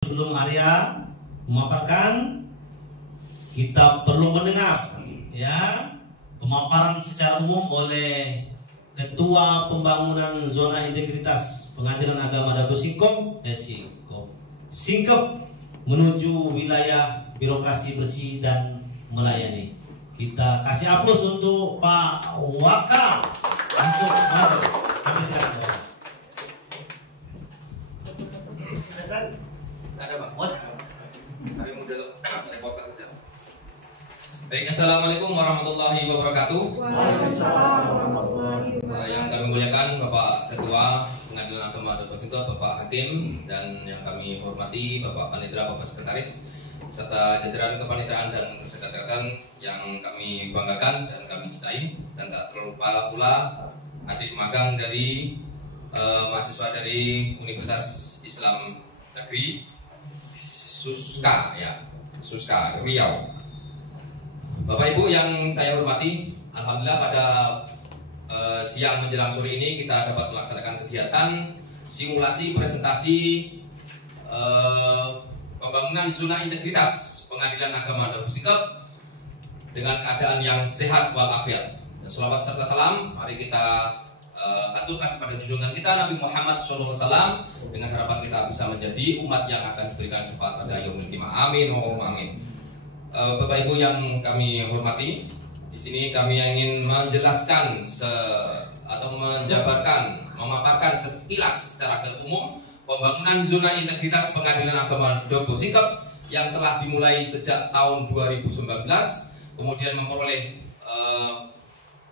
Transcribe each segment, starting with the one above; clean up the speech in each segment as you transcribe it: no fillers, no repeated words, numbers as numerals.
Sebelum Arya memaparkan, kita perlu mendengar ya pemaparan secara umum oleh Ketua Pembangunan Zona Integritas Pengadilan Agama Dabo Singkep menuju wilayah birokrasi bersih dan melayani. Kita kasih aplaus untuk Pak Wakal untuk maju. Kami silakan. Ada Pak. Kami model reporter saja. Baik, assalamualaikum warahmatullahi wabarakatuh. Waalaikumsalam warahmatullahi wabarakatuh. Yang kami muliakan Bapak Ketua Pengadilan Agama Dabo Singkep, Bapak Hakim, dan yang kami hormati Bapak Panitera, Bapak Sekretaris, serta jajaran kepanitraan dan kesekretariatan yang kami banggakan dan kami cintai, dan tak terlupa pula adik magang dari mahasiswa dari Universitas Islam Negeri Suska Riau. Bapak Ibu yang saya hormati, alhamdulillah pada siang menjelang sore ini kita dapat melaksanakan kegiatan simulasi presentasi pembangunan zona integritas Pengadilan Agama Dabo Singkep dengan keadaan yang sehat walafiat. Dan selawat serta salam mari kita aturkan kepada junjungan kita Nabi Muhammad SAW, dengan harapan kita bisa menjadi umat yang akan diberikan syafaat pada yaumil qiyamah. Amin, Allahumma amin. Bapak Ibu yang kami hormati, di sini kami ingin menjelaskan memaparkan sekilas secara umum pembangunan zona integritas Pengadilan Agama Dabo Singkep yang telah dimulai sejak tahun 2019, kemudian memperoleh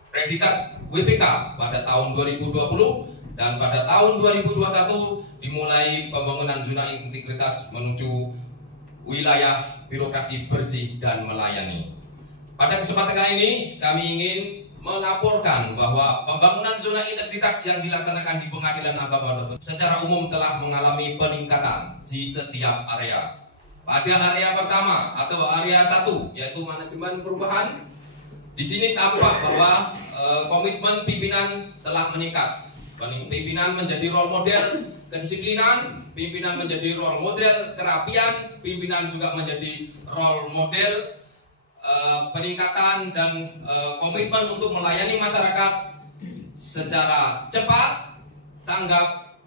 predikat WPK pada tahun 2020, dan pada tahun 2021 dimulai pembangunan zona integritas menuju wilayah birokrasi bersih dan melayani. Pada kesempatan kali ini kami ingin melaporkan bahwa pembangunan zona integritas yang dilaksanakan di Pengadilan Agama Dabo secara umum telah mengalami peningkatan di setiap area. Pada area pertama atau area 1 yaitu manajemen perubahan, di sini tampak bahwa komitmen pimpinan telah meningkat. Pimpinan menjadi role model kedisiplinan, pimpinan menjadi role model kerapian, pimpinan juga menjadi role model peningkatan dan komitmen untuk melayani masyarakat secara cepat, tanggap,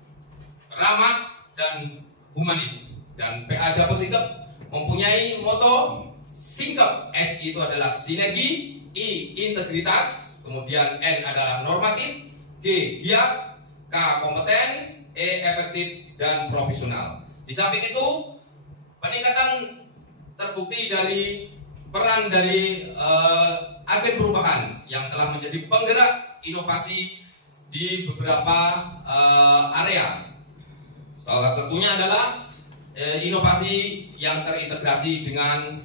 ramah, dan humanis. Dan PA Dabo Singkep mempunyai moto Singkep. S itu adalah sinergi, I integritas, kemudian N adalah normatif, G giat, K kompeten, E efektif dan profesional. Di samping itu, peningkatan terbukti dari peran dari agen perubahan yang telah menjadi penggerak inovasi di beberapa area. Salah satunya adalah inovasi yang terintegrasi dengan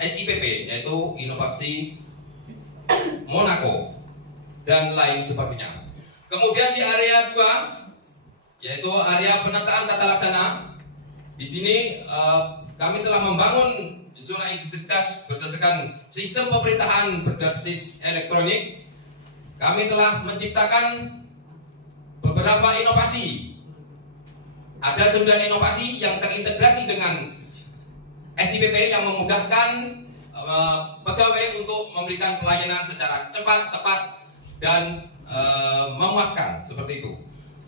SIPP, yaitu inovasi Monaco dan lain sebagainya. Kemudian di area 2 yaitu area penataan tata laksana. Di sini kami telah membangun zona integritas berdasarkan sistem pemerintahan berbasis elektronik. Kami telah menciptakan beberapa inovasi. Ada 9 inovasi yang terintegrasi dengan SIPP yang memudahkan pegawai untuk memberikan pelayanan secara cepat, tepat, dan memuaskan, seperti itu.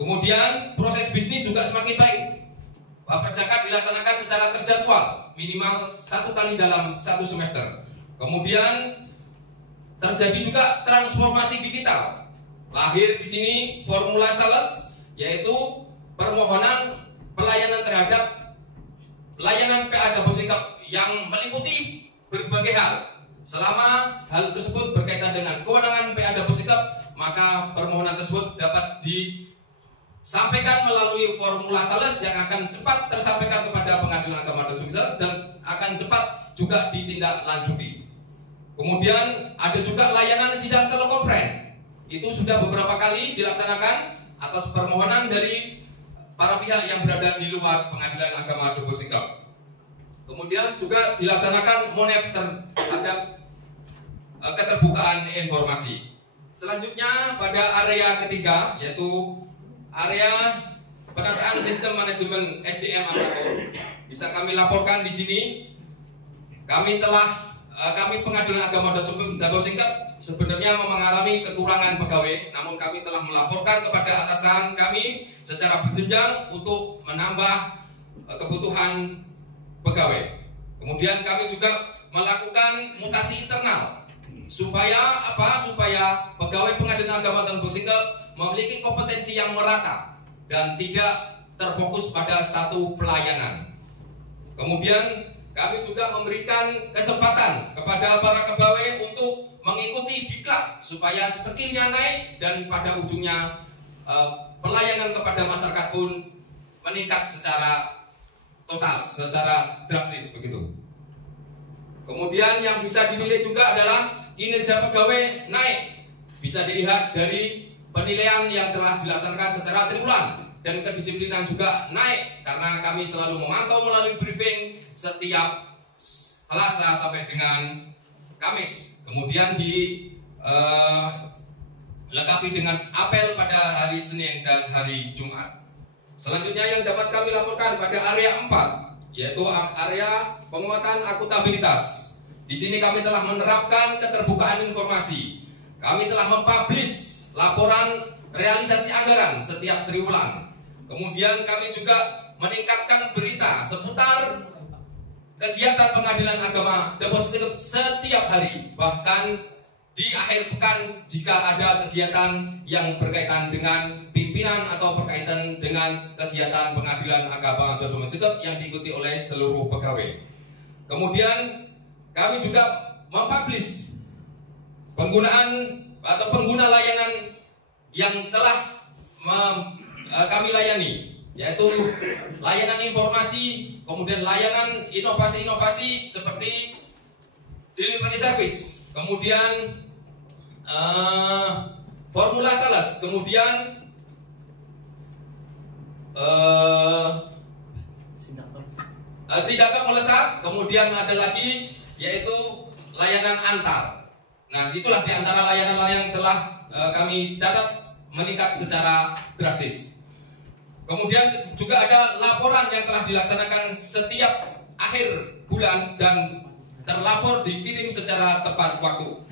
Kemudian proses bisnis juga semakin baik. Perjaka dilaksanakan secara terjadwal, minimal 1 kali dalam 1 semester. Kemudian terjadi juga transformasi digital. Lahir di sini formula sales, yaitu permohonan pelayanan terhadap layanan PA Dabo Singkep yang meliputi berbagai hal. Selama hal tersebut berkaitan dengan kewenangan PA Dabo Singkep, maka permohonan tersebut dapat disampaikan melalui formula sales yang akan cepat tersampaikan kepada Pengadilan Agama Dabo Singkep dan akan cepat juga ditindaklanjuti. Kemudian ada juga layanan sidang telekonferensi. Itu sudah beberapa kali dilaksanakan atas permohonan dari para pihak yang berada di luar Pengadilan Agama Dabo Singkep. Kemudian juga dilaksanakan monef terhadap keterbukaan informasi. Selanjutnya pada area ketiga yaitu area penataan sistem manajemen SDM Aparatur bisa kami laporkan di sini. Kami Pengadilan Agama Dapur Singkep sebenarnya mengalami kekurangan pegawai, namun kami telah melaporkan kepada atasan kami secara berjenjang untuk menambah kebutuhan pegawai. Kemudian kami juga melakukan mutasi internal supaya pegawai Pengadilan Agama Dapur Singkep memiliki kompetensi yang merata dan tidak terfokus pada satu pelayanan. Kemudian kami juga memberikan kesempatan kepada para pegawai untuk mengikuti diklat supaya skillnya naik dan pada ujungnya pelayanan kepada masyarakat pun meningkat secara total, secara drastis begitu. Kemudian yang bisa dinilai juga adalah kinerja pegawai naik. Bisa dilihat dari penilaian yang telah dilaksanakan secara triwulan. Dan kedisiplinan juga naik karena kami selalu memantau melalui briefing setiap Selasa sampai dengan Kamis. Kemudian dilengkapi dengan apel pada hari Senin dan hari Jumat. Selanjutnya yang dapat kami laporkan pada area 4, yaitu area penguatan akuntabilitas. Di sini kami telah menerapkan keterbukaan informasi. Kami telah mempublish laporan realisasi anggaran setiap triwulan. Kemudian kami juga meningkatkan berita seputar kegiatan Pengadilan Agama Dapur Singkep setiap hari. Bahkan di akhir pekan jika ada kegiatan yang berkaitan dengan pimpinan atau berkaitan dengan kegiatan Pengadilan Agama Dapur Singkep yang diikuti oleh seluruh pegawai. Kemudian kami juga mempublish penggunaan atau pengguna layanan yang telah kami layani, yaitu layanan informasi, kemudian layanan inovasi-inovasi seperti delivery service, kemudian formula sales, kemudian Sidakap melesat, kemudian ada lagi yaitu layanan antar. Nah, itulah di antara layanan-layanan yang telah kami catat meningkat secara drastis. Kemudian juga ada laporan yang telah dilaksanakan setiap akhir bulan dan terlapor dikirim secara tepat waktu.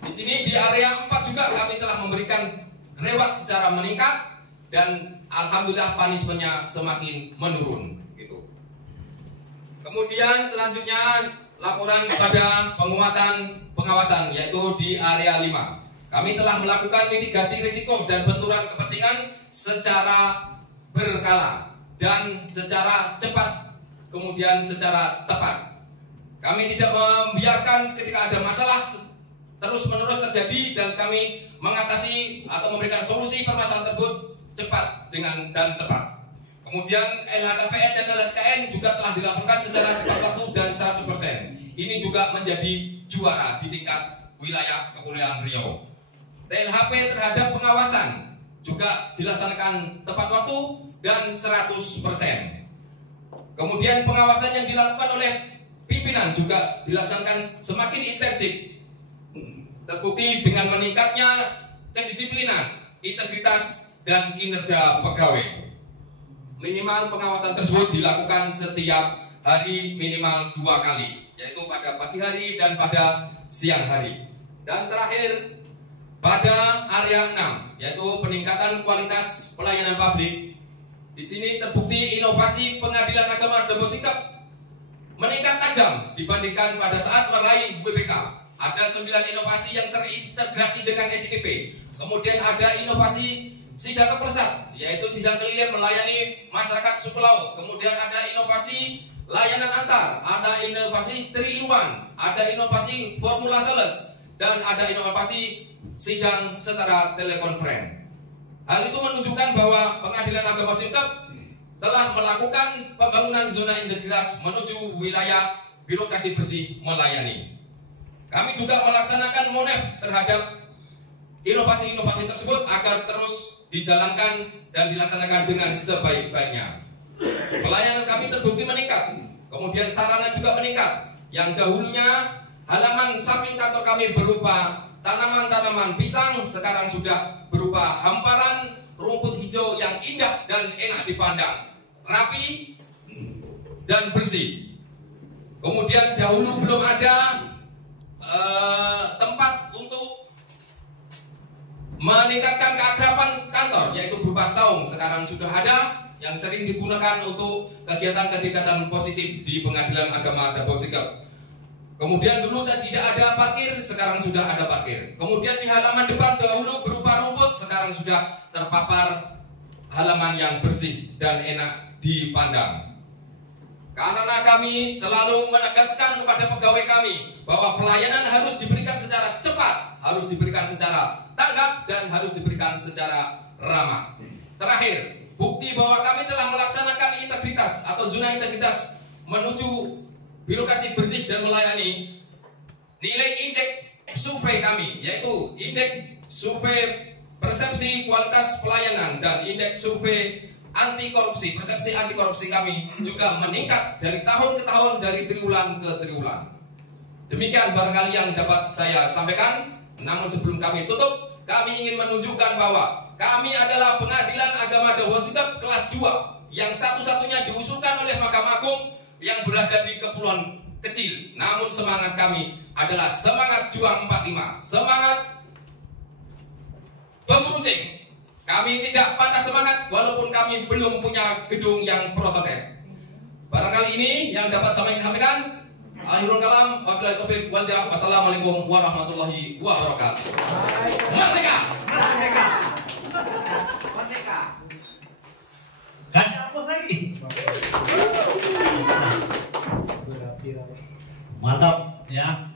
Di sini di area 4 juga kami telah memberikan reward secara meningkat dan alhamdulillah punishment-nya semakin menurun gitu. Kemudian selanjutnya laporan pada penguatan pengawasan yaitu di area 5. Kami telah melakukan mitigasi risiko dan benturan kepentingan secara berkala dan secara cepat, kemudian secara tepat. Kami tidak membiarkan ketika ada masalah terus-menerus terjadi dan kami mengatasi atau memberikan solusi permasalahan tersebut cepat dan tepat. Kemudian LHKPN dan LSKN juga telah dilaporkan secara tepat waktu dan 100%. Ini juga menjadi juara di tingkat wilayah Kepulauan Riau. TLHP terhadap pengawasan juga dilaksanakan tepat waktu dan 100%. Kemudian pengawasan yang dilakukan oleh pimpinan juga dilaksanakan semakin intensif. Terbukti dengan meningkatnya kedisiplinan, integritas, dan kinerja pegawai. Minimal pengawasan tersebut dilakukan setiap hari minimal 2 kali, yaitu pada pagi hari dan pada siang hari. Dan terakhir pada area 6, yaitu peningkatan kualitas pelayanan publik. Di sini terbukti inovasi Pengadilan Agama Dapur Singkep meningkat tajam dibandingkan pada saat meraih WBK. Ada 9 inovasi yang terintegrasi dengan SIPP. Kemudian ada inovasi sidang kepelesat, yaitu sidang keliling melayani masyarakat suku laut. Kemudian ada inovasi layanan antar, ada inovasi 3-in-1, ada inovasi formula sales, dan ada inovasi sidang secara telekonferensi. Hal itu menunjukkan bahwa Pengadilan Agama Singkep telah melakukan pembangunan zona integritas menuju wilayah birokrasi bersih melayani. Kami juga melaksanakan monef terhadap inovasi-inovasi tersebut agar terus dijalankan dan dilaksanakan dengan sebaik-baiknya. Pelayanan kami terbukti meningkat, kemudian sarana juga meningkat. Yang dahulunya halaman samping kantor kami berupa tanaman-tanaman pisang, sekarang sudah berupa hamparan rumput hijau hijau yang indah dan enak dipandang, rapi dan bersih. Kemudian dahulu belum ada tempat untuk meningkatkan keakraban kantor, yaitu berupa saung. Sekarang sudah ada, yang sering digunakan untuk kegiatan-kegiatan positif di Pengadilan Agama Davao Sigap. Kemudian dulu tidak ada parkir, sekarang sudah ada parkir. Kemudian di halaman depan dahulu berupa rumput, sekarang sudah terpapar halaman yang bersih dan enak dipandang. Karena kami selalu menegaskan kepada pegawai kami bahwa pelayanan harus diberikan secara cepat, harus diberikan secara tanggap, dan harus diberikan secara ramah. Terakhir, bukti bahwa kami telah melaksanakan integritas atau zona integritas menuju birokrasi bersih dan melayani. Nilai indeks survei kami, yaitu indeks survei persepsi kualitas pelayanan dan indeks survei anti korupsi, persepsi anti korupsi kami juga meningkat dari tahun ke tahun, dari triwulan ke triwulan. Demikian barangkali yang dapat saya sampaikan. Namun sebelum kami tutup, kami ingin menunjukkan bahwa kami adalah Pengadilan Agama Davao Sigap kelas 2 yang satu-satunya diusulkan oleh Mahkamah Agung yang berada di kepulauan kecil. Namun semangat kami adalah semangat juang 45, semangat pemberuncing. Kami tidak patah semangat walaupun kami belum punya gedung yang prototipe. Barangkali ini yang dapat saya sampaikan. Akhirul kalam, wabillahi taufiq wal hidayah. Wassalamualaikum warahmatullahi wabarakatuh. Merdeka! Merdeka! Merdeka! Kasih apa lagi? Mantap ya.